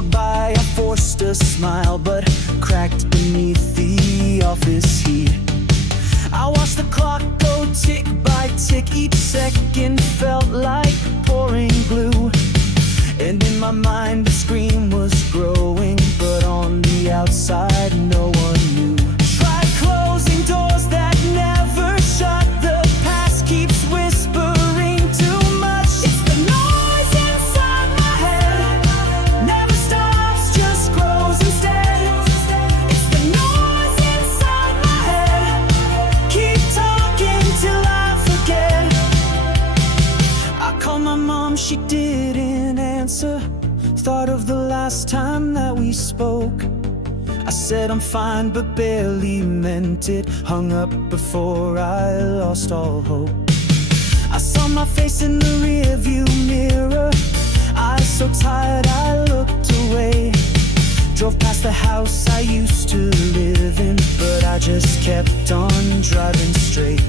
walked by, I forced a smile, but cracked beneath the office heat. I watched the clock go tick by tick, each second felt like pouring glue. And in my mind a scream was growing, but on the outside no one knew. Tried closing doors that never shut, the past keeps whispering too much. It's the noise inside my head, never stops, just grows instead. It's the noise inside my head, keep talking till I forget. I called my mom, she didn't answer. Thought of the last time that we spoke. I said I'm fine, but barely meant it. Hung up before I lost all hope. I saw my face in the rearview mirror, eyes so tired I looked away. Drove past the house I used to live in, but I just kept on driving straight.